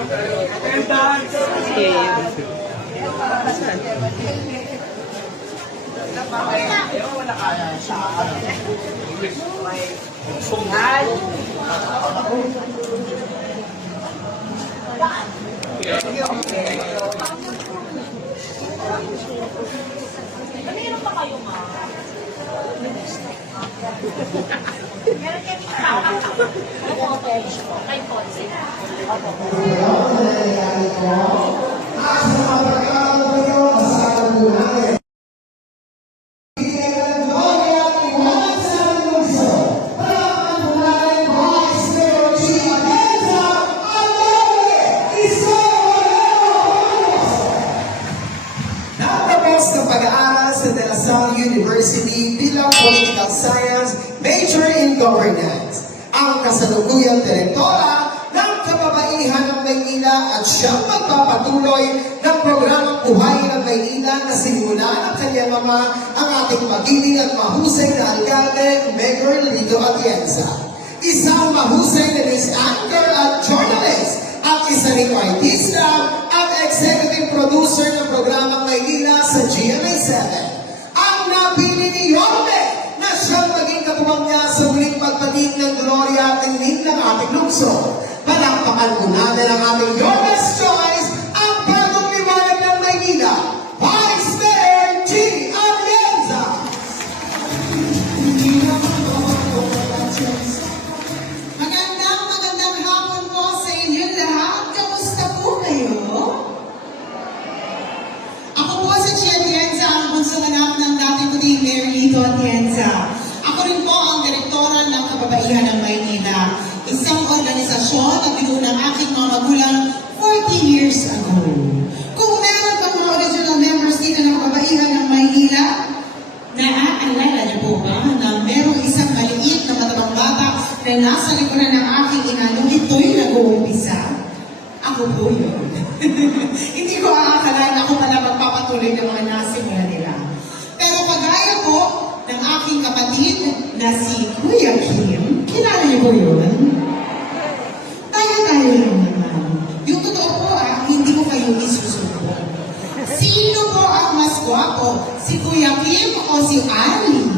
Meron pa kayo, ma? Meron kami tao. Kay Ponce. University bilang Political Science, major in Governance. Ang kasalukuyang direktora ng Kababaihan ng Maynila at siyang magpapatuloy ng programang Buhay ng Maynila na sinimula ng kanyang mama, ang ating magiling at mahusay na alkalde, Mayor Lito Atienza. Isang mahusay na news anchor at journalist at isa ring artista at executive producer ng programang Maynila sa GMA7. Napili ni Yorme na siyang maging katuwang niya sa muling pagpanig ng gloria at tingin ng ating lungsod. Palakpakan po natin ang ating Yorme's Choice, ang bagong liwanag ng Maynila, Vice Mayor G. Atienza. Magandang hapon po sa inyo lahat. Kamusta po kayo? Ako po si G. Atienza, ang bunsong anak ng dating puting Mayor Lito Atienza. Ako rin po ang direktora ng Kababaihan ng Maynila, isang organisasyon na binuo ng aking mga magulang 40 years ago. Kung meron pa mga original members dito ng Kababaihan ng Maynila, naaalala niyo po ba na merong isang maliit na matabang bata na nasa likuran ng aking ina nung ito'y nag-uumpisa? Ako po yun. Hindi ko aakalain ako pala magpapatuloy ng mga nasimula nila. Pero kagaya po ng aking kapatid na si Kuya Kim, kilala niyo po yun? Tayo-tayo lang naman. Yung totoo po hindi ko kayo isusuko. Sino po ang mas gwapo? Si Kuya Kim o si Ali?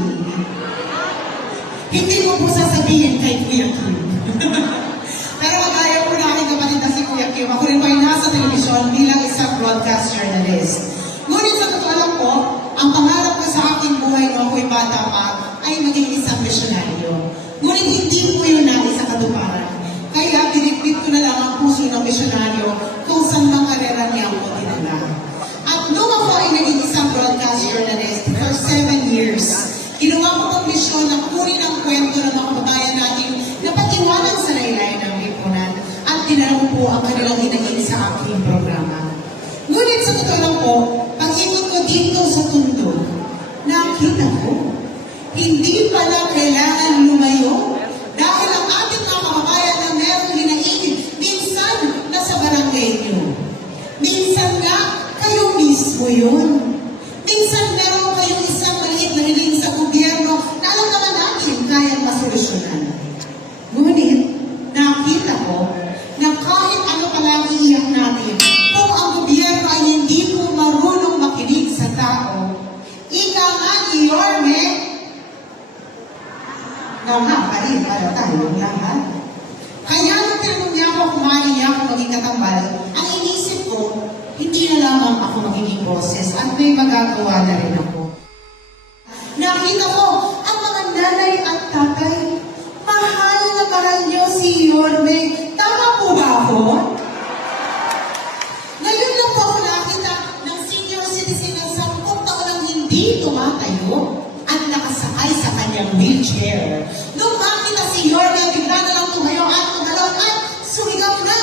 Hindi mo po sasabihin kay Kuya Kim. Pero kagaya po na aking kapatid na si Kuya Kim, ako rin po ay nasa telebisyon bilang isang broadcast journalist. Ngunit sa totoo lang po, ang pangarap ko sa aking buhay nung ako'y bata pa ay maging isang misyonaryo. Ngunit hindi po yun na isang katuparan. Kaya binitbit ko na lang ang puso ng misyonaryo kung saan mang karera niya ako dinala. At nung ako ay naging isang broadcast journalist for 7 years, ginawa ko ang misyon na kunin ang kwento ng mga kababayan natin na patiwanan sa laylayan ng lipunan at dinala ko po ang kanilang hinagin sa aking programa. Ngunit sa totoo lang po, pag-ikot ko dito sa tundo, nakita ko, hindi pala kailangan lumayo dahil ang ating mga kababayan na merong hinaingin, minsan nasa barangay nyo. Minsan nga, kayo mismo yun. Minsan meron kayong isang maliit na hiling sa gobyerno na alam naman natin kayang masolusyonan. Ngunit, nakita ko na kahit ano palang iiyak natin, kung ang gobyerno ay hindi po marunong makinig sa tao, ika nga ni Yorme, nakakain para tayong lahat. Kaya nung tinanong niya ako kung maaari niya ako maging katambal, ang inisip ko, hindi na lamang ako magiging boses at may magagawa na rin ako. Nakita ko ang mga nanay at tatay, mahal na mahal niyo si Yorme. Tama po ba ako? Ngayon lang po ako nakita ng senior citizen ng 10 taon ang hindi tumatayo at nakasakay sa kanyang wheelchair. Nung makita si Yorme, bigla na lang tumayo at tumalaw at sumigaw na,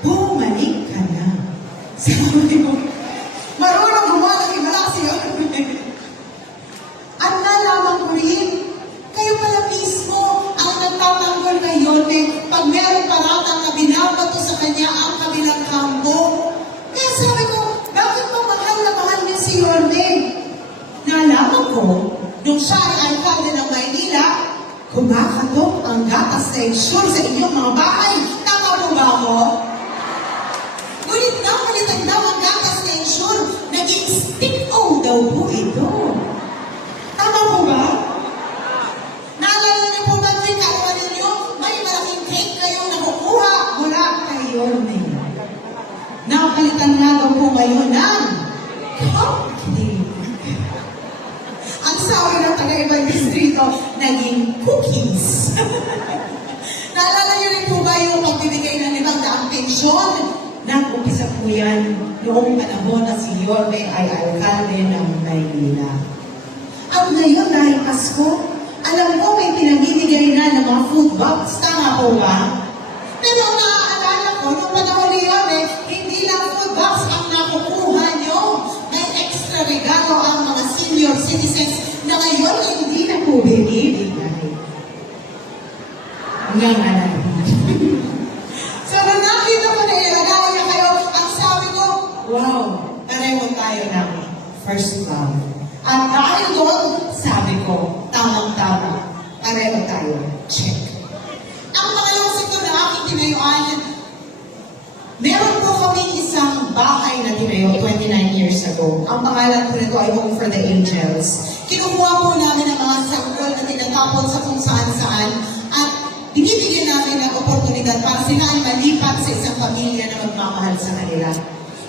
bumalik ka na. Sabi mo, marunong gumawa ng iba lang si Yorme. At nalaman ko rin, kayo pala mismo ang nagtatanggol kay Yorme pag meron paratang na binabato sa kanya ang kabilang kampo. Kaya sabi ko, bakit pa mahal na mahal niyo si Yorme? Nalaman ko, nung siya ay alkalde ng Maynila, kumakatok ang gatas na ensure sa inyong mga bahay. Tama po ba ako? Napalitan nga daw po ngayon ng cupcake. Ang sabi ng taga-ibang distrito, naging cookies. Naalala niyo rin po ba yung pagbibigay ng 500 pensyon? Nag-umpisa po yan noong panahon na si Yorme ay alkalde ng Maynila. At ngayon dahil Pasko, alam ko may pinamimigay na ng mga food box. Tama po ba? Pero ang naaalala ko, noong panahon ni Yorme, hindi lang food box ang nakukuha nyo. May extra regalo ang mga senior citizens na ngayon hindi na po binibigay. Hanggang alam. So, nung nakita ko na ilagay niya kayo, ang sabi ko, wow, pareho tayo ng first love. At dahil doon, sabi ko, tamang-tama, pareho tayo. Check. Ang pangalawang sektor na aking tinayuan, meron po kami isang bahay na tinayo 29 years ago. Ang pangalan po nito ay Home for the Angels. Kinukuha po namin ang mga sanggol na tinatapon sa kung saan-saan at binibigyan namin ng oportunidad para sila ay malipat sa isang pamilya na magmamahal sa kanila.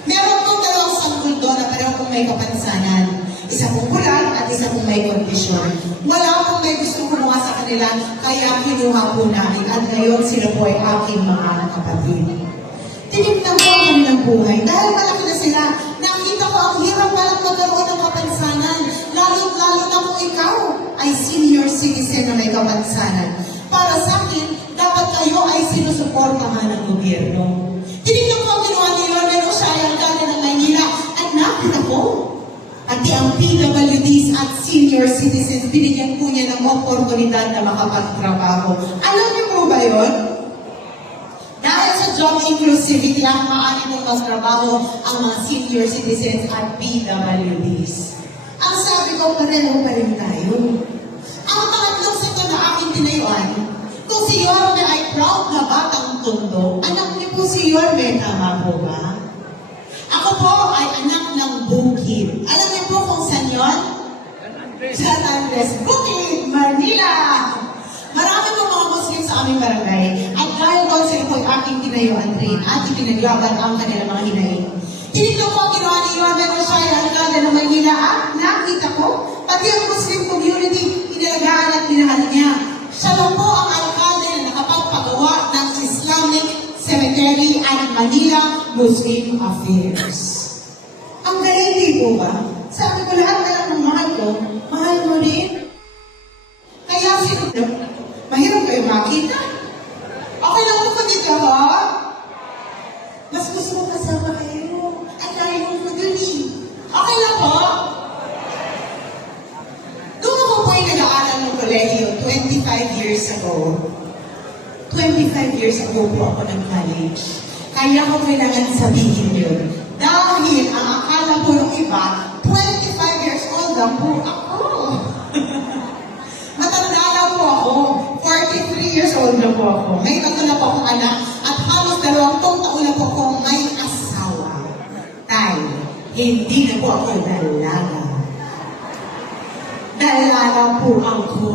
Meron pong dalawang sanggol doon na pareho pong may kapansanan. Isa pong kulang at isa pong may kondisyon. Wala pong may gusto kumuha sa kanila, kaya kinuha po namin at ngayon sila po ay aking mga kapatid. Tinignan ko ang kanilang buhay. Dahil malaki na sila, nakita ko ang hirap palang magkaroon ng kapansanan. Lalo na kung ikaw ay senior citizen na may kapansanan. Para sa akin, dapat kayo ay sinusuportahan ng gobyerno. Tinignan ko ang ginawa ni Yorme siya ay alkalde ng Maynila at nakita ko. Pati ang PWDs at senior citizens, binigyan po niya ng oportunidad na makapagtrabaho. Alam niyo po ba yun? Dahil sa job inclusivity, ang maaari mong magtrabaho ang mga senior citizens at PWDs. Ang sabi ko, pareho pa rin tayo. Ang pangatlong sektor na aking tinayuan, kung si Yorme ay proud na batang tondo, anak niyo po si Yorme, tama po ba? Ako po ay anak ng Bukid. Alam niyo po kung saan yun? San Andres, Bukid, Manila! Marami po mga Muslim sa aming barangay at dahil doon sila po ay aking tinayuan rin at ipinaglaban ang kanilang mga hinaing. Tinignan ko ang ginawa ni Yorme siya ay alkalde ng Maynila at nakita ko, pati ang Muslim community, inalagaan at minahal niya. Siya lang po ang alkalde na nakapagpagawa ng Islamic Cemetery at Manila Muslim Affairs. Ang galing di po ba? Sabi ko lahat na lang ng mahal mo rin. Kaya mahirap kayo makita. Okay lang po dito, ha? Mas gusto ko kasama kayo. Ang layo ko dun eh. Okay lang po? Doon ako po ay nag-aaral ng kolehiyo 25 years ago. 25 years ago po ako ng college. Kaya ko kailangan sabihin yun. Dahil ang akala po ng iba, 25 years old na po ako. Matanda na po ako. 43 years old na po ako. May tatlo na po akong anak at halos 20 taon na po akong may asawa. Tay, hindi na po ako dalaga. Dalaga po ako.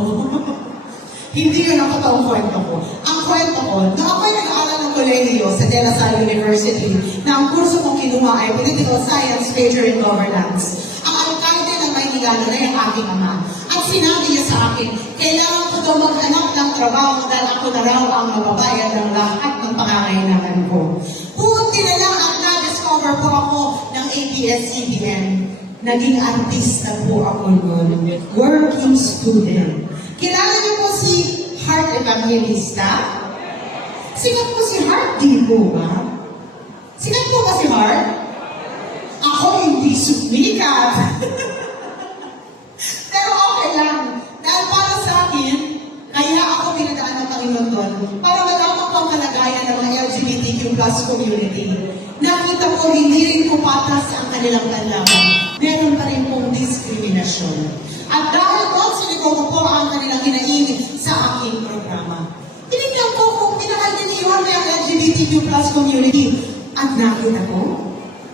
Hindi yun ang totoong kwento ko. Ang kwento ko, nung ako'y nag-aaral ng kolehiyo sa De La Salle University, na ang kurso kong kinuha ay Political Science, Major in Governance. Ang alkalde ng Maynila na yung aking ama. At sinabi niya sa akin, kailangan ko daw maghanap ng trabaho dahil ako na raw ang mababayad ng lahat ng pangangailangan ko. Buti na lang at na-discover po ako ng ABS-CBN. Naging artista po ako noon. Working student. Kilala niyo po si Heart Evangelista? Sikat po si Heart, di po ba? Sikat po ba si Heart? Ako hindi sumikat. Pero okay lang. Dahil para sa akin, kaya ako pinadaan ng Panginoon doon para malaman ko ang kalagayan ng mga LGBTQ plus community. Nakita ko hindi rin po patas ang kanilang panlaban. Meron pa rin pong diskriminasyon. At dahil po, siniko ko po ang kanilang hinaing sa aking programa. Tinignan ko kung pinakal ni Yorme ang LGBTQ plus community. At nakita ko,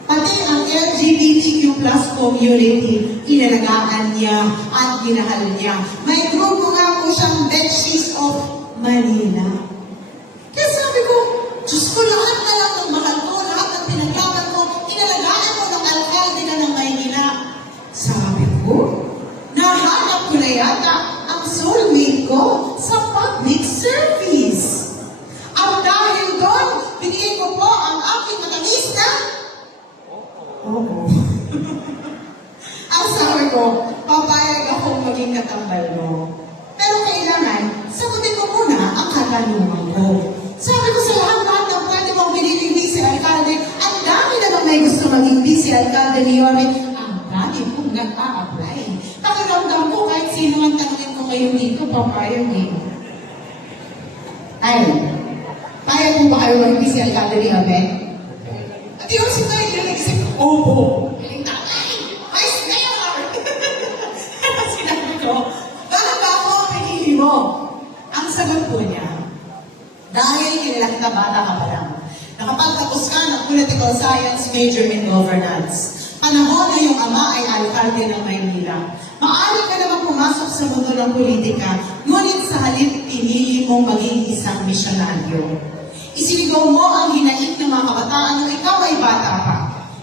pati ang LGBTQ plus community, inalagaan niya at ginahal niya. May grupo nga po siyang Bedsheets of Manila. Kaya sabi ko, Diyos ko, lahat na lang ng mahal ko, lahat ng pinaglaban maging katambal mo. Pero kailangan, sagutin mo muna ang katanungan ko. Sabi ko sa lahat ng pwede mong piniling vice alcalde, ang dami naman may gusto maging vice alcalde ni Yorme, ang dami kong nag-a-apply. Pakiramdam ko kahit sino ang tanungin ko ngayon dito, papayag eh. Ay, payag mo ba kayo maging vice alcalde ni Yorme? At yun si Mayor yung nagsip, opo. Galing tatay, vice mayor! Ano sinabi ko? Bakit ba ako ang pinili mo? Ang sagot po niya, dahil kilala kita bata ka pa lang. Nakapagtapos ka ng political science major in governance. Panahon na yung ama ay alkalde ng Maynila. Maaari ka naman pumasok sa mundo ng politika, ngunit sa halip pinili mong maging isang misyonaryo. Isinigaw mo ang hinaing ng mga kabataan nung ikaw ay bata pa.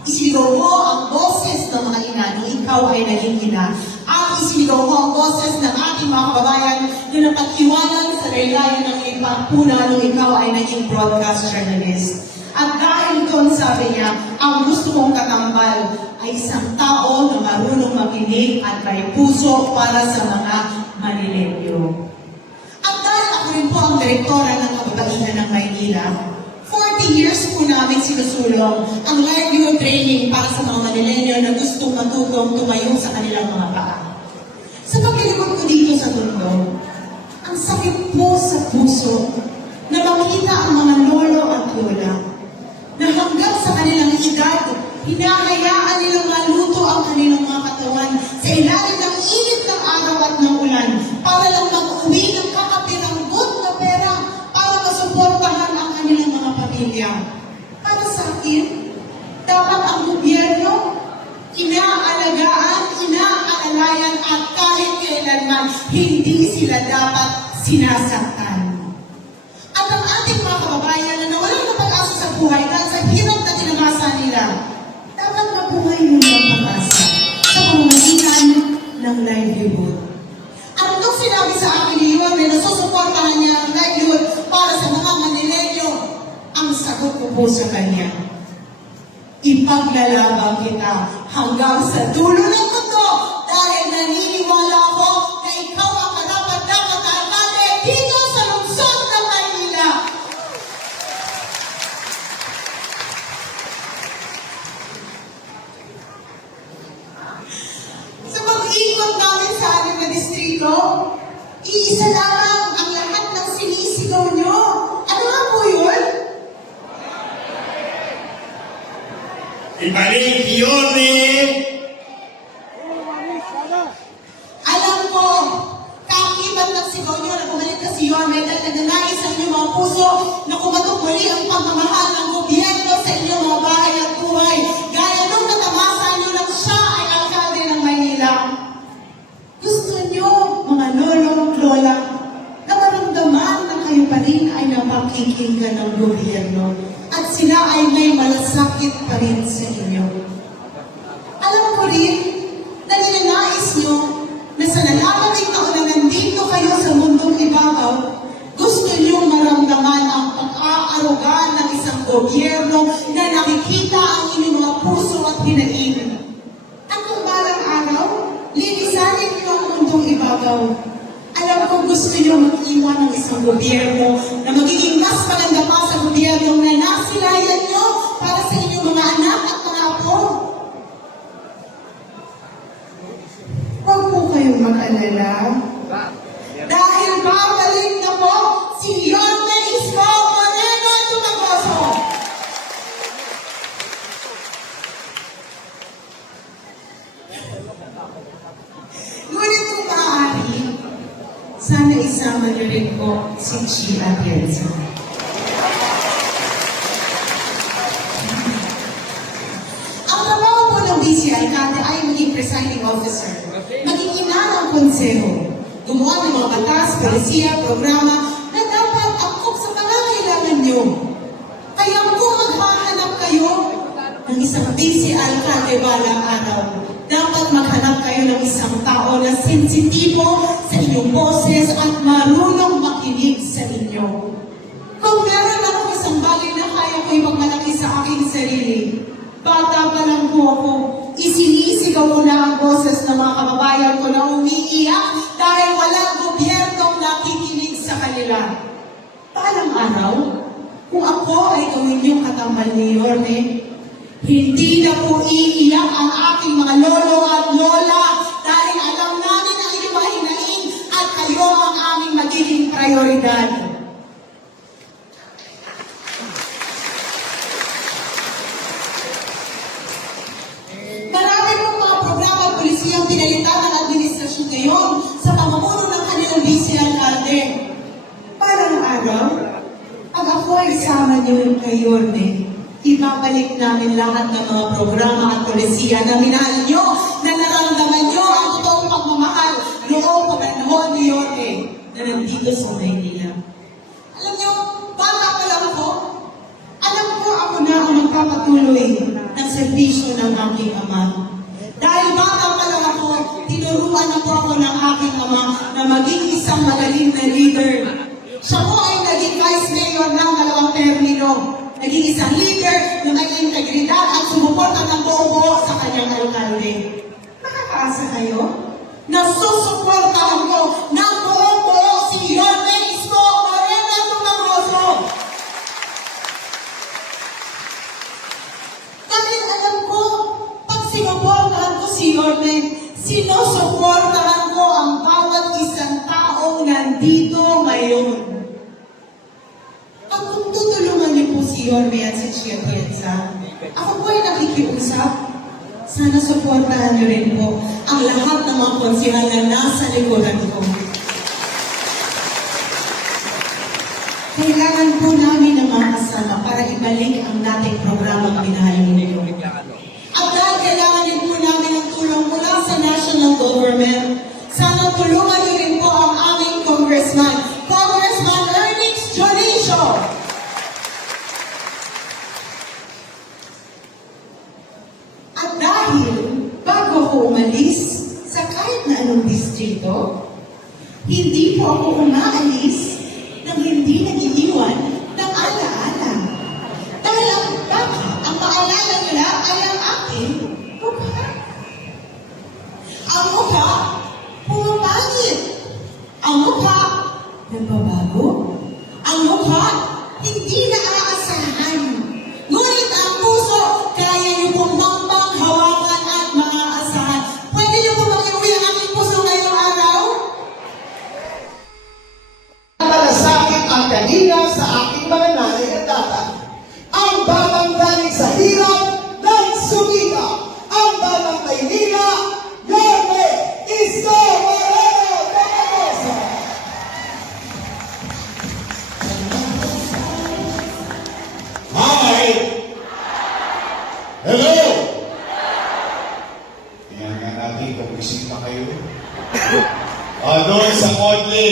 Isinigaw mo ang boses ng mga ina nung ikaw ay naging ina. At isinigaw mo ang boses ng ating mga kababayan na napag-iwanan sa laylayan ng ipagpuna nung ikaw ay naging broadcast journalist. At dahil doon sabi niya, ang gusto kong katambal ay isang tao na marunong makinig at may puso para sa mga Manilenyo. At dahil ako rin po ang direktora ng kababaihan ng Maynila, 40 years po namin sinusulong ang livelihood training para sa mga Manilenyo na gustong matutong tumayo sa kanilang mga paa. Sa paglilingkod ko dito sa mundo, ang sakit po sa puso na makita ang mga lolo at lola na hanggang sa kanilang edad, hinahayaan nilang maluto ang kanilang mga katawan sa ilalim ng init ng araw at ng ulan para lang mag-uwi ng kakapiranggot na pera para masuportahan ang kanilang mga pamilya. Para sa akin, dapat ang gobyerno inaalagaan, inaalalayan at kahit kailanman hindi sila dapat sinasaktan. At ang ating mga kababayan na nawalan ng pag-asa sa buhay dahil sa hirap na tinamasa nila, dapat mabuhay mo ng pag-asa sa pamamagitan ng livelihood. At nung sinabi sa akin ni Yorme na susuportahan niya ang livelihood para sa mga Manilenyo, ang sagot ko po sa kanya, ipaglalaban kita hanggang sa dulo ng mundo dahil naniniwala ako na ikaw ang karapat-dapat na alkalde dito sa lungsod ng Maynila. Sa pag-ikot namin sa ating na distrito, iisa lamang ang lahat ng sinisigaw nyo. Ano nga po yun? Ibalik yun eh! Alam ko, kakibat ng sigaw nyo na bumalik na si Yorme dahil nagnanais sa inyong mga puso na kumatok muli ang pagmamahal ng gobyerno sa inyong mga bahay at buhay. Gaya nung natamasa nyo nang siya ay alkalde ng Maynila. Gusto nyo, mga lolo, lola, na maramdaman na kayo pa rin ay napakikinggan ng gobyerno at sila ay may malasakit pa rin sa inyo. Alam ko rin na ninanais nyo na sa nalalagay taon na nandito kayo sa mundong ibabaw, gusto nyo maramdaman ang pag-aaruga ng isang gobyerno na nakikita ang inyong mga puso at hinain. At kung balang araw, lilisanin nyo ang mundong ibabaw. Alam ko gusto nyo mag-iwan ng isang gobyerno na magiging mas maganda pa sa gobyerno na nasilayan nyo para sa inyong mga anak at mga apo. Huwag po kayong mag-alala. Dahil babalik na po si Yorme Isko Moreno Tumagoso. Ngunit kung maaari, sana isama niyo rin po si Chi Atienza. Ang trabaho po ng vice alcalde ay maging presiding officer, maging ina ng konseho, gumawa ng mga batas, polisiya, programa na dapat angkop sa pangangailangan niyo. Kaya kung maghahanap kayo ng isang vice alcalde balang araw, dapat maghanap kayo ng isang tao na sensitibo sa inyong boses at marunong makinig sa inyo. Kung meron akong isang bagay na kaya ko ipagmalaki sa aking sarili, bata pa lang po ako, isinisigaw ko na ang boses ng mga kababayan ko na umiiyak dahil walang gobyernong nakikinig sa kanila. Palang araw, kung ako ay gawin yung katambal ni Yorme, hindi na po iiyak ang aking mga lolo at lola dahil alam namin ang inyong mga hinaing at kayo ang aming magiging prioridad. Marami pong mga programa at polisiyang pinalitan ng administrasyon ngayon sa pamumuno ng kanilang vice-alcalde. Parang araw, pag ako ay sama niyo kay Yorme, ibabalik namin lahat ng mga programa at polisiya na minahal niyo, na naramdaman niyo ang totoong pagmamahal noong panahon ni Yorme na nandito sa Maynila. Alam niyo, bata pa lang ako, alam ko ako na ang magpapatuloy ng serbisyo ng aking ama. Dahil bata pa lang ako, tinuruan na po ako ng aking ama na maging isang magaling na leader. Siya po ay naging vice mayor ng 2 termino. Naging isang leader na may integridad at sumuporta ng buo-buo sa kanyang alkalde. Nakakaasa kayo? Nasusuportahan ko ng buo-buo si Yorme Isko Moreno Tumanggoso. Dahil alam ko, pag sinuportahan ko si Yorme, sinusuportahan ko ang bawat isang taong nandito ngayon. At kung tutulungan niyo po si Yorme at si Chia Pienza, ako po ay nakikiusap. Sana suportahan niyo rin po ang lahat ng mga konsihal na nasa likuran ko. Kailangan po namin ng mga kasama para ibalik ang dating programang minahal ninyo. At dahil kailangan din po namin ang tulong mula sa national government, sana tulungan niyo rin po ang aming Congressman Ernest Jonicio. At dahil bago ako umalis sa kahit na anong distrito, hindi po ako umaalis nang hindi nag-iiwan ng alaala. Dahil ang maalala nila ay ang aking mukha. Ang mukha, pumapangit. Ang mukha, nagbabago. Ang mukha, hindi naaasahan. Ngunit ang puso, kaya niyo pong hawakan at maaasahan. Pwede niyo po makiuwi ang aking puso ngayong araw? Malasakit ang kanina sa aking mga nanay at tatay. Ang batang galing sa hirap ng sumita. Ang batang Maynila, Yorme Isko Moreno Tumanggoso. Hi! Hello! Tingnan nga natin kung gising pa kayo. Doon sa Kodli.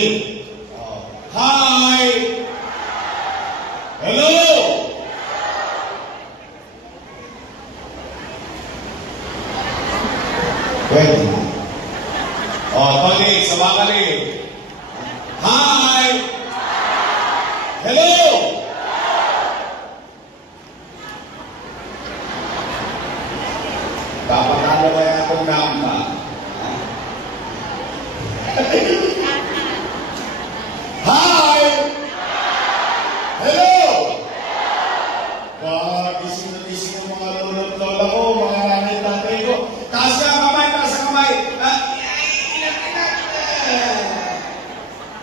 Hi! Hello! Pwede. Tony, sa Bakali. Hi! Hello! Dapat ano kaya itong namba? Hi! Hello! Gising na gising ang mga lolo at lola ko, mga nanay tatay ko. Taas na kamay, taas na kamay.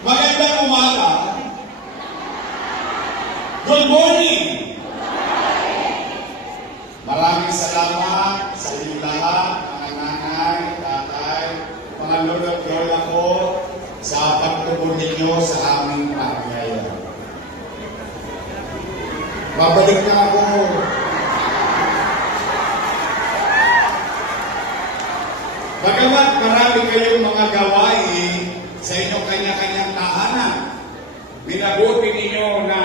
Magandang umaga. Good morning! Maraming salamat sa inyong lahat, mga nanay, tatay, mga lolo at lola ko, sa pagtubon ninyo sa aming pamilya. Babalik na ako. Bagamat marami kayong mga gawain sa inyong kanya-kanyang tahanan, minabuti ninyo na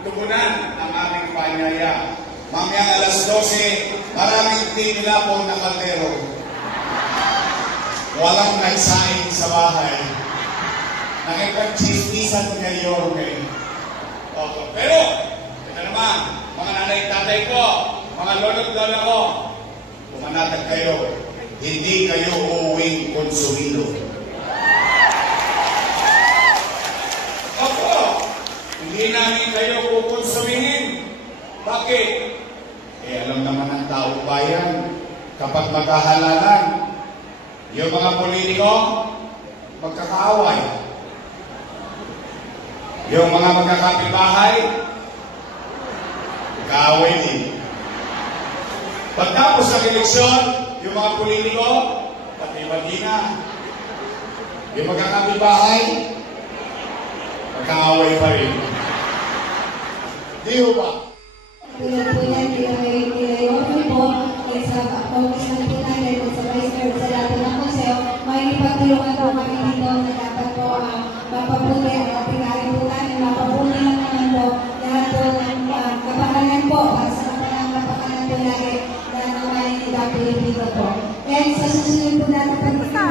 tugunan ang aming panyaya. Mamayang alas 12, maraming tinila po na kaldero. Walang nagsaing sa bahay. Nakipag-chismisan kayo, okay? Okay. Pero, ito naman, mga nanay tatay ko, mga lolo't lola ko, pumanatag kayo. hindi kayo uuwing konsumido. Opo, hindi namin kayo kukonsumihin. Bakit? Alam naman ng tao bayan, kapag magkahalalan, yung mga politiko, magkakaaway. Yung mga magkakapitbahay, kaaway din. Pagtapos ng eleksyon, yung mga politiko, pati-pati na. Yung magkakapitbahay, magkaaway pa rin. Di ba? Tulad po yan, nilayotoy po, sa congressman po natin, sa vice mayor, sa lahat ng konseo, makikipagtulungan po kami dito na dapat po mapabuti ang ating kalibutan, mapabuti lang naman po lahat po ng kapakanan po, para sa kapakanan po lagi na naman ng Pilipino po. And sa susunod po natin pagkita,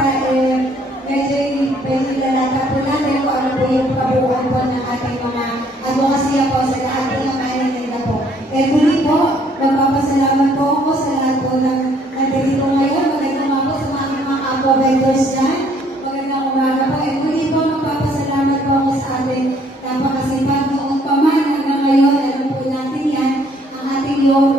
medyo lalata po natin kung ano po yung kabuuan po ng ating mga advokasya po sa lahat po ng maninigda po. Muli po, magpapasalamat po ako sa lahat po ng nandito ngayon. Magandang umaga po sa mga aqua vendors dyan. Magandang umaga po. Muli po, magpapasalamat po ako sa ating napakasipag noon pa man hanggang ngayon. Alam po natin yan, ang ating yung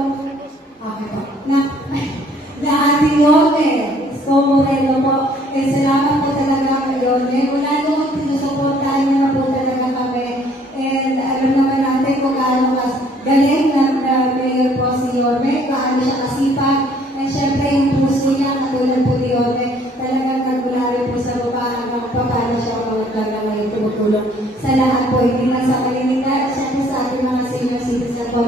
na ating Yone, Isko Moreno po. Salamat po talaga kayo. Mula noon, sinusuportahan niyo na po talaga kami. And alam naman natin kung gaano mas galing na mayor po si Yorme, paano siya kasipag. And syempre yung puso niya, katulad po ni Yorme, talagang nagulari po sa baba hanggang paano siya talaga ngayon tumutulong sa lahat po. Hindi lang sa Maynila, at syempre sa ating mga senior citizen po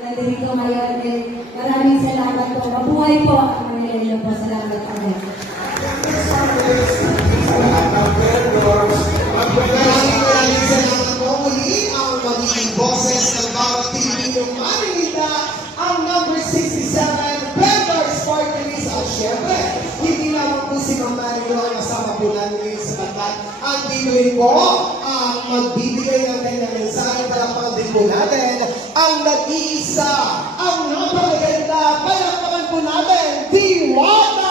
na dito ngayon. And maraming salamat po. Mabuhay po ang Manila po. Salamat po. Maraming salamat po muli ang magiging boses ng bawat Pilipinong Manila, ang number 67, Vendors Party List. At syempre, hindi naman po si Ma'am Marilo ang kasama po namin sa kantan. Ang bibigay po, ang magbibigay natin ng mensahe para din po natin, ang nag-iisa, ang napakaganda, palakpakan po natin, Diwata!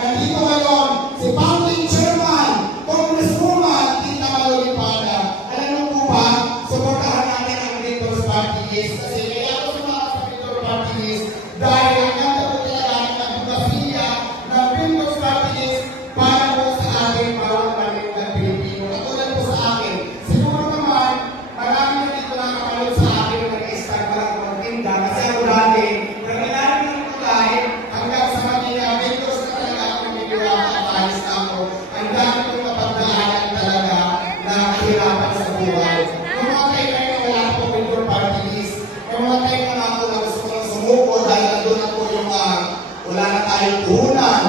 Nandito ngayon si Founding Chairman, Congresswoman Tita Malolipana. Alam mo po ba, suportahan natin ang Victor's Party List. Kasi kaya ako sumama sa Victor's Party List dahil ang ganda po talaga ng advokasya ng Victor's Party List para po sa ating bawat maliit na Pilipino. Katulad po sa akin, siguro naman, marami na dito nakapanood sa akin na nag-start parang magtinda. Kasi ako dati, naglalari ng tulay hanggang sa Manila, Victor's na talaga ako nagbibiwa at alis na ako. Ang dami kong kapagdaanan talaga na kahirapan sa buhay. Kung mga tayo ngayon wala po Victor Party List, kung mga tayo na ako na gusto ko lang sumuko dahil nandun na po yung wala na tayong puhunan.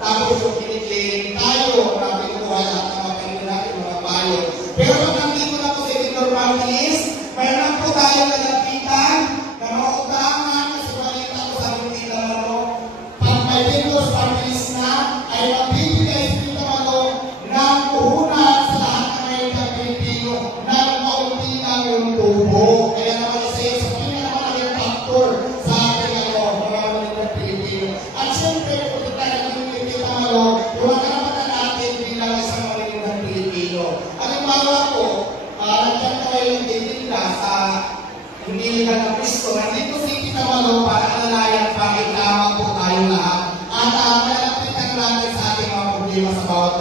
Tapos yung kinikiling tayo, natin kuha lahat ng mga kanina natin, mga payo. Pero pag nandito na po sa Victor Party List, mayroon po tayo nalapitan na mga utangan kasi balita ko sa Tita Malo. Pag may Victor's Party List na, ay magbibigay si Tita Malo ng puhunan sa lahat ng mga Pilipino na maunti lang yung tubo. Kaya naman isa yun sa pinakamalaking factor sa ating mga mga Pilipino. At syempre, kung tayo ng Tita Malo, yung karapatan natin bilang isang mga Pilipino. Halimbawa po, nandiyan tayo yung titinda sa hindi nila ng Kristo. Nandito si Tita Malo para alalayan pakitama po tayo lahat. At malalapitan natin sa ating mga problema sa bawat